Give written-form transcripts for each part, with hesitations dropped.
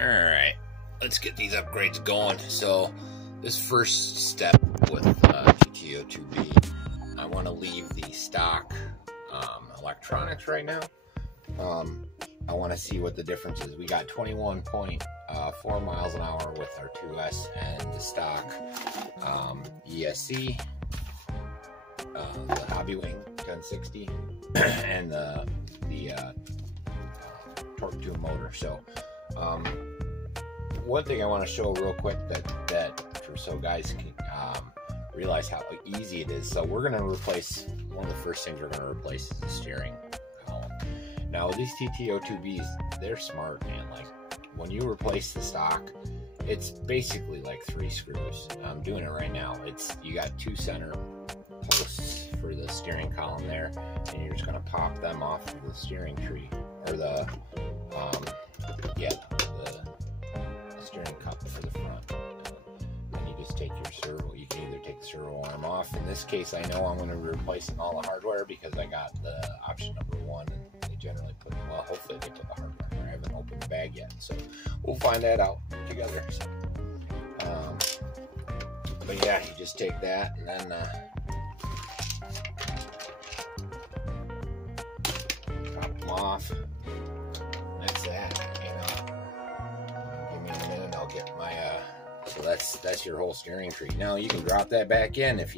Alright, let's get these upgrades going. So, this first step with TT-02B, I want to leave the stock electronics right now. I want to see what the difference is. We got 21.4 miles an hour with our 2S and the stock ESC, the Hobby Wing 1060, and the torque tube motor. So one thing I want to show real quick so guys can realize how easy it is. So we're going to replace, one of the first things we're going to replace is the steering column. Now these TT-02Bs, they're smart, man. Like when you replace the stock, it's basically like 3 screws. I'm doing it right now. You got 2 center posts for the steering column there, and you're just going to pop them off of the steering tree, or the steering cup for the front. And you just take your servo. You can either take the servo arm off. In this case, I know I'm going to be replacing all the hardware because I got the option number 1, and they generally put, well, hopefully they put the hardware. I haven't opened the bag yet, so we'll find that out together. So, but yeah, you just take that and then pop them off. That's that. Give me a minute, I'll get my so that's your whole steering tree. Now you can drop that back in if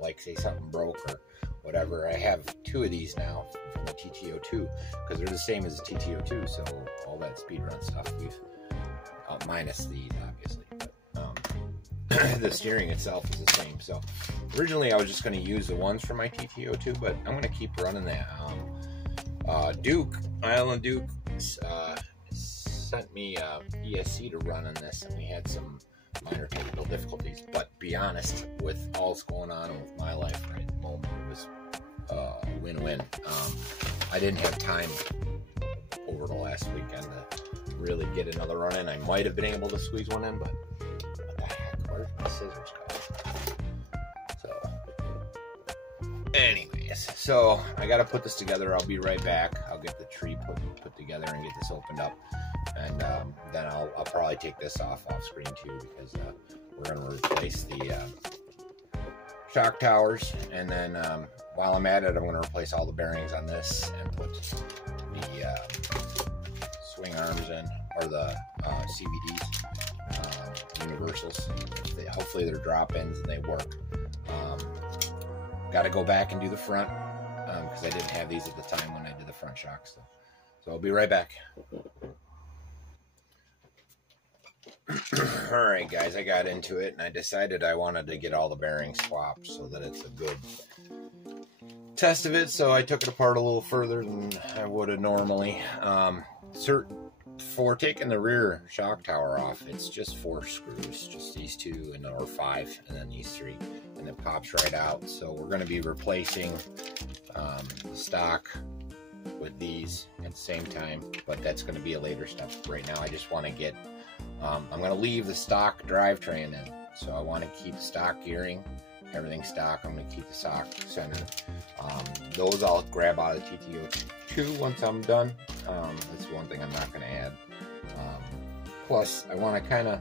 like say something broke or whatever. I have 2 of these now from the TT-02 because they're the same as the TT-02, so all that speed run stuff we've minus these obviously, but the steering itself is the same. So originally I was just going to use the ones from my TT-02, but I'm going to keep running that. Island Duke sent me ESC to run on this, and we had some minor technical difficulties, but be honest, with all that's going on with my life right at the moment, it was win-win. I didn't have time over the last weekend to really get another run in. I might have been able to squeeze one in, but what the heck, where's my scissors going? So anyways, so I got to put this together. I'll be right back. I'll get the tree put together and get this opened up, and then I'll probably take this off screen too, because we're going to replace the shock towers, and then while I'm at it, I'm going to replace all the bearings on this and put the swing arms in, or the CVDs, universals. Hopefully they're drop-ins and they work. Got to go back and do the front because I didn't have these at the time when I did the front shock stuff. So I'll be right back. Alright guys, I got into it and I decided I wanted to get all the bearings swapped so that it's a good test of it. So I took it apart a little further than I would have normally. For taking the rear shock tower off, it's just 4 screws, just these 2 or 5, and then these 3, and it pops right out. So we're going to be replacing the stock with these at the same time, but that's going to be a later step. Right now I just want to get I'm going to leave the stock drivetrain in, so I want to keep stock gearing, everything stock. I'm going to keep the stock center. Those I'll grab out of the TT-02 once I'm done. That's one thing I'm not going to add. Plus, I want to kind of,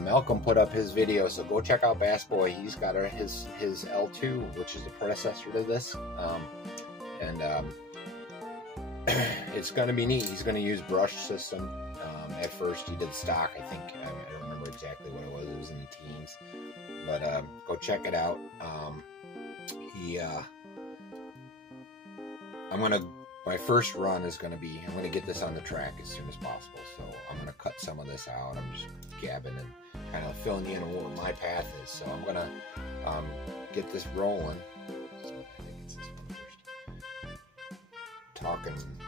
Malcolm put up his video, so go check out Bass Boy. He's got his L2, which is the predecessor to this. It's going to be neat. He's going to use brush system. At first he did stock, I think. I don't remember exactly what it was. It was in the teens. But go check it out. My first run is going to be, I'm going to get this on the track as soon as possible. So I'm going to cut some of this out. I'm just gabbing and kind of filling in on what my path is. So I'm going to get this rolling. So I think it's this one first. Talking and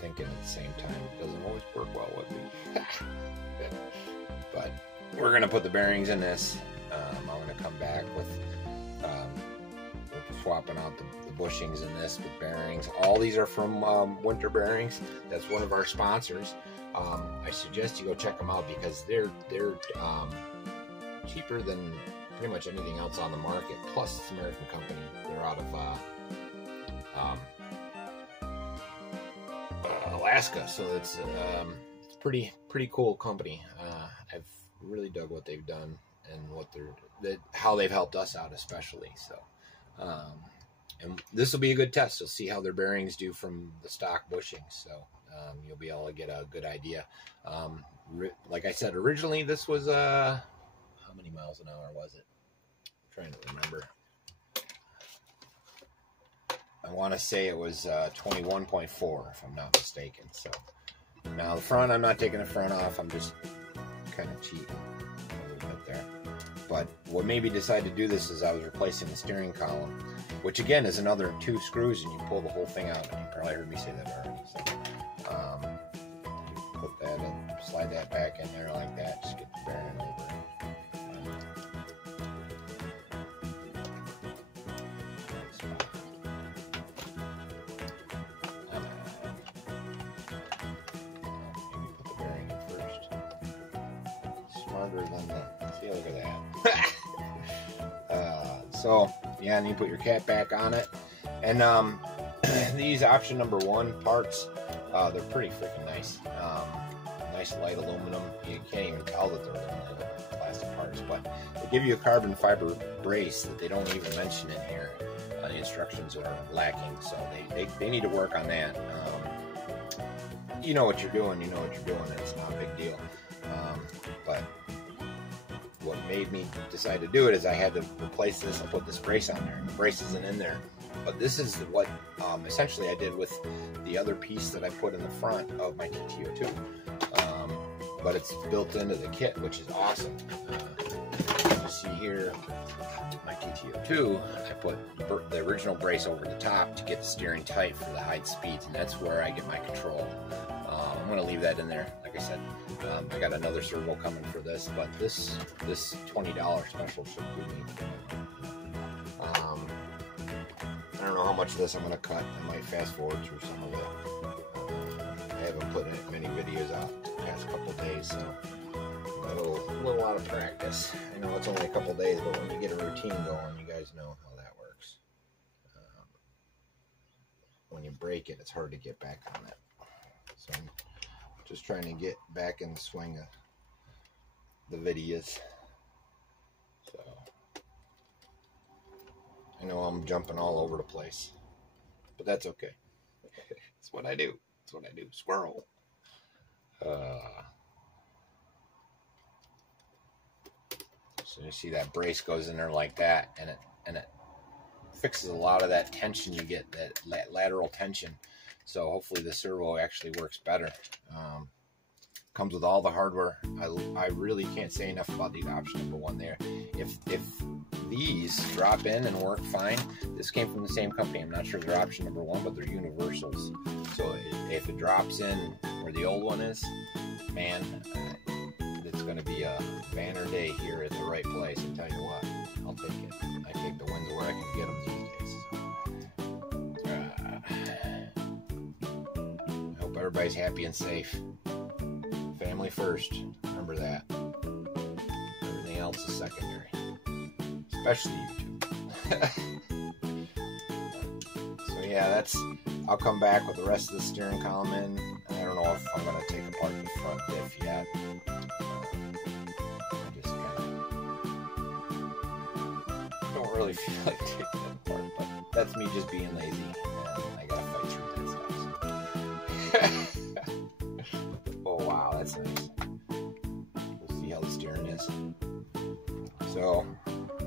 thinking at the same time doesn't always work well with me. But we're going to put the bearings in this. I'm going to come back with swapping out the bushings in this with bearings. All these are from Winter Bearings. That's one of our sponsors. I suggest you go check them out because they're cheaper than pretty much anything else on the market. Plus, it's an American company. They're out of Alaska, so it's pretty cool company. I've really dug what they've done and how they've helped us out, especially. So, and this will be a good test. You'll see how their bearings do from the stock bushings. So you'll be able to get a good idea. Like I said, originally this was how many miles an hour was it? I'm trying to remember. I want to say it was 21.4, if I'm not mistaken. So now the front, I'm not taking the front off. I'm just kind of cheating a little bit there. But what made me decide to do this is I was replacing the steering column, which again is another 2 screws, and you pull the whole thing out. And you probably heard me say that already. So, put that in, slide that back in there like that. Just get the bearing over. See, look at that. So yeah, and you put your cap back on it, and these option number 1 parts, they're pretty freaking nice. Nice light aluminum. You can't even tell that they're aluminum, plastic parts, but they give you a carbon fiber brace that they don't even mention in here. The instructions are lacking, so they need to work on that. You know what you're doing. You know what you're doing. It's not a big deal. But what made me decide to do it is I had to replace this and put this brace on there. The brace isn't in there, but this is what essentially I did with the other piece that I put in the front of my TT-02. But it's built into the kit, which is awesome. You see here, my TT-02, I put the original brace over the top to get the steering tight for the high speeds, and that's where I get my control. I'm going to leave that in there. Like I said, I got another servo coming for this, but this $20 special should do me. I don't know how much of this I'm going to cut. I might fast forward through some of it. I haven't put many videos out the past couple days, so got a little out of practice. I know it's only a couple days, but when you get a routine going, you guys know how that works. When you break it, it's hard to get back on it. So I'm just trying to get back in the swing of the videos. So I know I'm jumping all over the place, but that's okay. That's what I do. That's what I do. Squirrel. So you see that brace goes in there like that, and it fixes a lot of that tension you get, that lateral tension. So hopefully the servo actually works better. Comes with all the hardware. I really can't say enough about the option number 1 there. If these drop in and work fine, this came from the same company. I'm not sure if they're option number 1, but they're universals. So if it drops in where the old one is, man, it's going to be a banner day here at the right place. I tell you what, I'll take it. I take the wins where I can get them these days. I hope everybody's happy and safe. Family first. Remember that. Everything else is secondary. Especially YouTube. So yeah, I'll come back with the rest of the steering column in. I don't know if I'm going to take apart the front diff yet. I just kind of don't really feel like taking it apart, but that's me just being lazy, and I gotta fight through that stuff. Oh wow, that's nice. We'll see how the steering is. So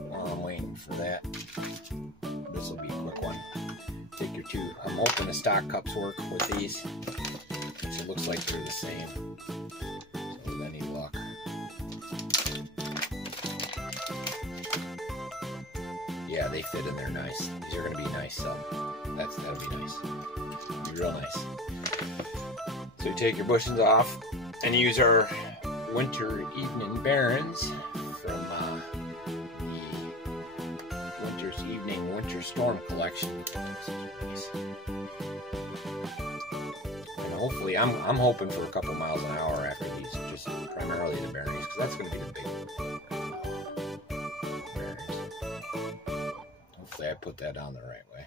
while I'm waiting for that, this will be a quick one. Take your 2. I'm hoping the stock cups work with these, which it looks like they're the same. So with any luck. Yeah, they fit in there nice. These are going to be nice. That'll be nice. Be real nice. So you take your bushings off and use our winter evening bearings from the winter storm collection. And hopefully, I'm hoping for a couple miles an hour after these, just primarily the bearings, because that's going to be the big bearings. Hopefully I put that on the right way.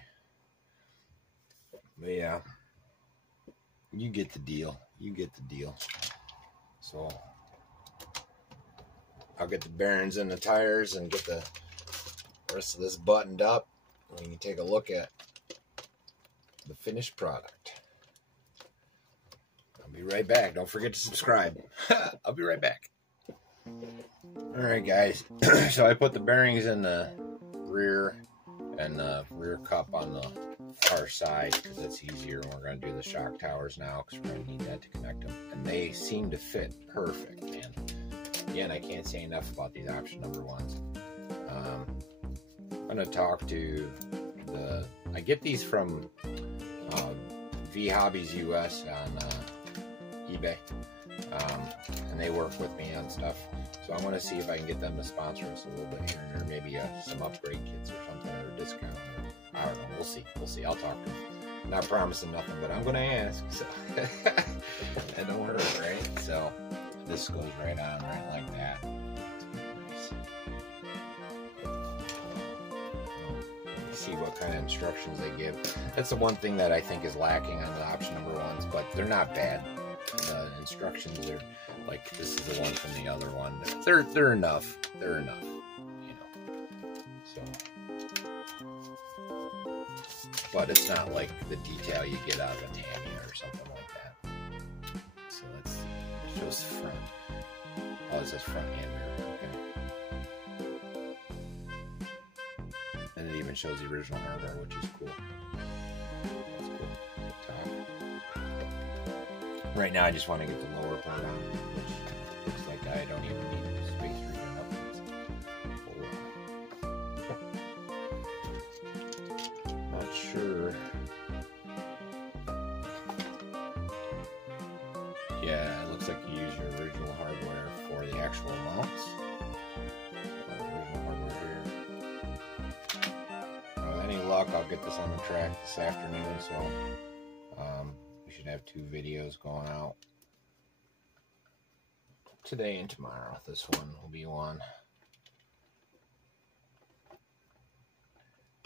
But yeah, you get the deal. You get the deal. So I'll get the bearings in the tires and get the rest of this buttoned up. We can take a look at the finished product. I'll be right back. Don't forget to subscribe. I'll be right back. Alright guys, so I put the bearings in the rear and the rear cup on the far side because that's easier, and we're going to do the shock towers now because we're going to need that to connect them, and they seem to fit perfect, man. Again, I can't say enough about these option number ones. I'm going to talk to I get these from Hobbies US on eBay, and they work with me on stuff. So I want to see if I can get them to sponsor us a little bit here and there, maybe some upgrade kits or something, or a discount. Or, I don't know. We'll see. We'll see. I'll talk to them. Not promising nothing, but I'm going to ask. So that don't hurt, right? So this goes right on, right like that. Nice. See what kind of instructions they give. That's the one thing that I think is lacking on the option number ones, but they're not bad. The instructions are like, this is the one from the other one. They're enough. They're enough, you know. So, but it's not like the detail you get out of a TAMIYA or something like that. So let's see. It shows front. Oh, it says front and rear. Okay. And it even shows the original hardware, which is cool. That's cool. Top. Right now, I just want to get the lower part on, which looks like I don't even need the space for it. Not sure. Yeah, it looks like you use your original hardware for the actual mounts. Original hardware here. With any luck, I'll get this on the track this afternoon, so we should have 2 videos going out today and tomorrow. This one will be one.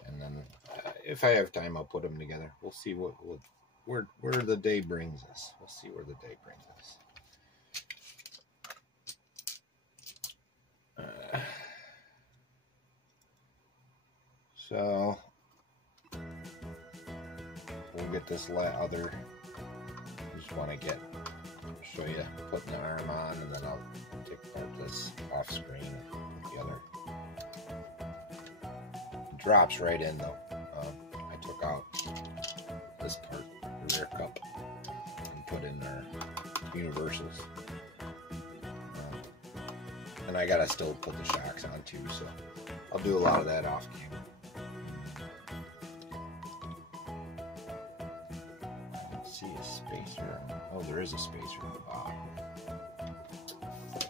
And then if I have time, I'll put them together. We'll see where the day brings us. We'll see where the day brings us. So we'll get this other. Just want to show you putting the arm on, and then I'll take apart this off screen with the other. It drops right in though. I took out this part, the rear cup, and put in our universals. And I gotta still put the shocks on too, so I'll do a lot of that off camera. See a spacer. Oh, there is a spacer at the bottom.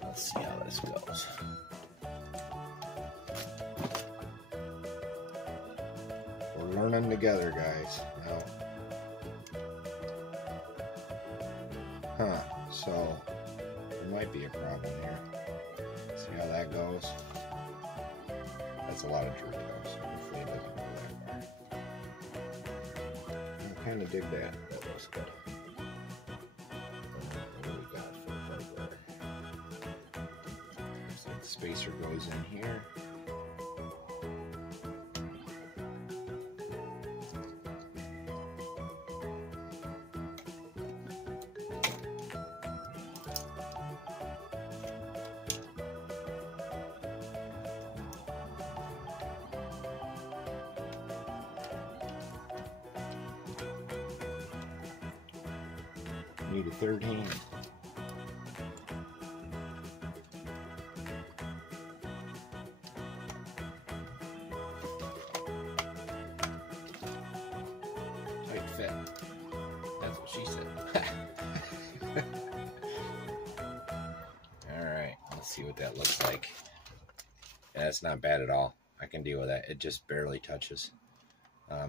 Let's see how this goes. We're learning together, guys. Now, so there might be a problem here. See how that goes? That's a lot of droop though, so hopefully it doesn't go that far. I kind of dig that. That looks good. What do we got for hardware? Looks like the spacer goes in here. Need a third hand. Tight fit. That's what she said. Alright, let's see what that looks like. Yeah, that's not bad at all. I can deal with that. It just barely touches.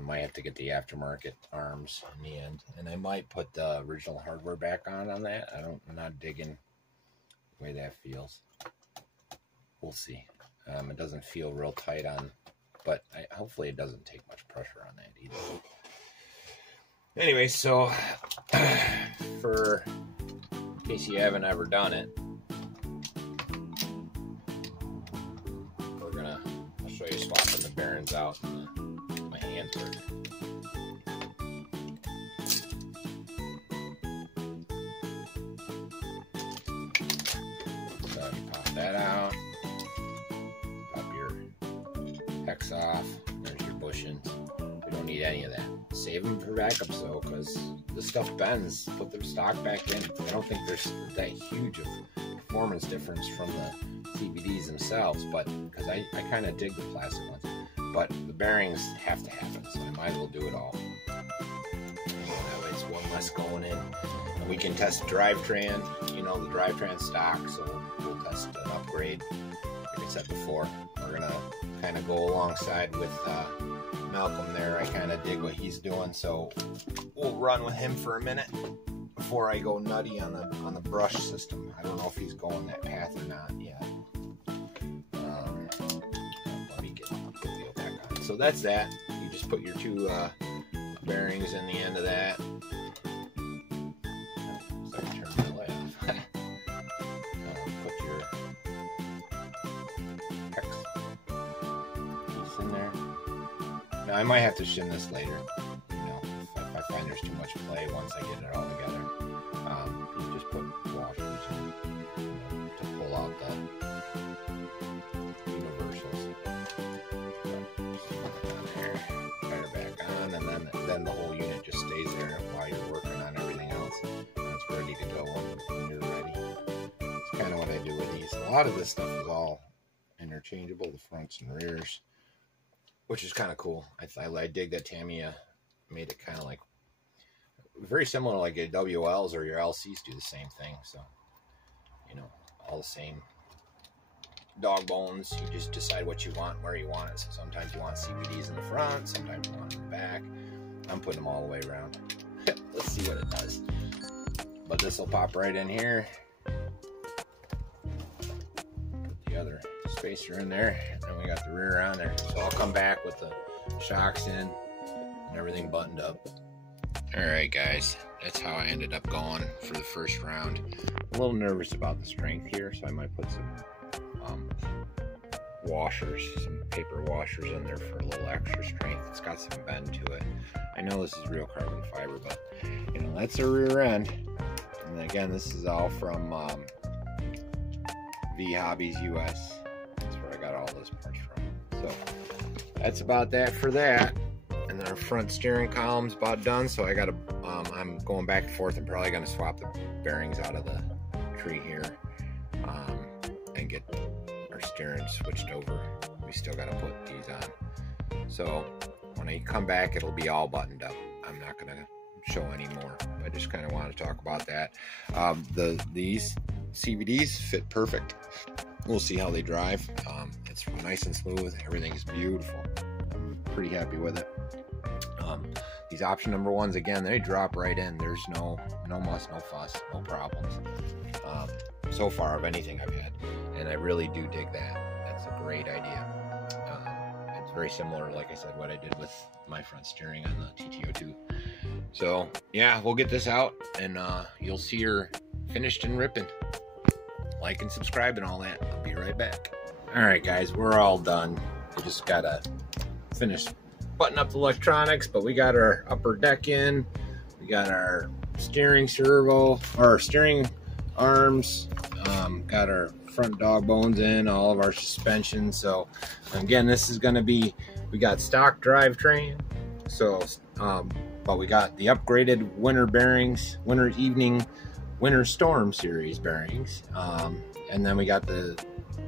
Might have to get the aftermarket arms in the end, and I might put the original hardware back on that. I'm not digging the way that feels. We'll see. It doesn't feel real tight on, but hopefully it doesn't take much pressure on that either. Anyway, so for in case you haven't ever done it, I'll show you swapping the bearings out in my hand work. So you pop that out, pop your hex off, there's your bushings. We don't need any of that. Save them for backups though, because this stuff bends. Put the stock back in. I don't think there's that huge of performance difference from the CVDs themselves, but because I kind of dig the plastic ones, but the bearings have to happen, so I might as well do it all. That way it's one less going in. And we can test drivetrain, you know, the drivetrain stock, so we'll test an upgrade. Like I said before, we're gonna kind of go alongside with Malcolm there. I kind of dig what he's doing, so we'll run with him for a minute before I go nutty on the brush system. I don't know if he's going that path or not yet. Let me get the wheel back on. So that's that. You just put your two bearings in the end of that. Sorry, turn the light off. Put your hex piece in there. Now I might have to shim this later. You know, if I find there's too much play once I get it all together. You just put washers in, you know, to pull out the universals. There, fire back on, and then the whole unit just stays there while you're working on everything else. And it's ready to go when you're ready. It's kind of what I do with these. A lot of this stuff is all interchangeable, the fronts and rears, which is kind of cool. I dig that Tamiya made it kind of like very similar, like a WLs or your LCs do the same thing. So, you know, all the same dog bones. You just decide what you want, where you want it. So sometimes you want CVDs in the front, sometimes you want it in the back. I'm putting them all the way around. Let's see what it does. But this will pop right in here. Put the other spacer in there, and then we got the rear on there. So I'll come back with the shocks in and everything buttoned up. Alright guys, that's how I ended up going for the first round. I'm a little nervous about the strength here, so I might put some washers, some paper washers in there for a little extra strength. It's got some bend to it. I know this is real carbon fiber, but you know, that's the rear end. And again, this is all from Hobbies US. That's where I got all those parts from. So that's about that for that. And then our front steering column's about done, so I gotta I'm going back and forth. I'm probably gonna swap the bearings out of the tree here and get our steering switched over. We still gotta put these on, so when I come back it'll be all buttoned up. I'm not gonna show anymore. I just kind of want to talk about that. These CVDs fit perfect. We'll see how they drive. It's nice and smooth. Everything's beautiful. I'm pretty happy with it. These option number ones, again, they drop right in. There's no muss, no fuss, no problems so far of anything I've had, and I really do dig that. That's a great idea. It's very similar, like I said, what I did with my front steering on the TT-02. So yeah, we'll get this out, and you'll see her finished and ripping. Like and subscribe and all that. I'll be right back. All right guys, we're all done. We just gotta finish button up the electronics, but we got our upper deck in, we got our steering servo, or steering arms, got our front dog bones in, all of our suspension. So again, this is going to be, we got stock drivetrain, so but we got the upgraded winter bearings, winter storm series bearings, and then we got the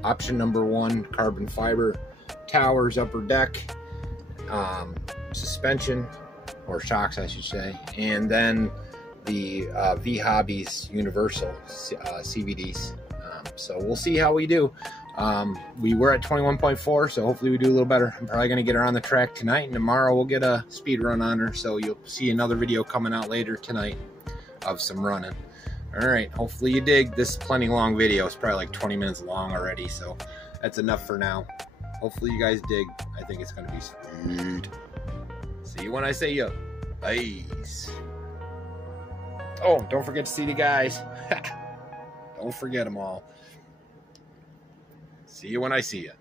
option number 1 carbon fiber towers upper deck, suspension, or shocks I should say, and then the Hobbies universal CVDs. So we'll see how we do. We were at 21.4, so hopefully we do a little better. I'm probably going to get her on the track tonight, and tomorrow we'll get a speed run on her, so you'll see another video coming out later tonight of some running. Alright, hopefully you dig. This plenty long video. It's probably like 20 minutes long already, so that's enough for now. Hopefully you guys dig. I think it's going to be sweet. See you when I say yo. Peace. Oh, don't forget to see the guys. Don't forget them all. See you when I see you.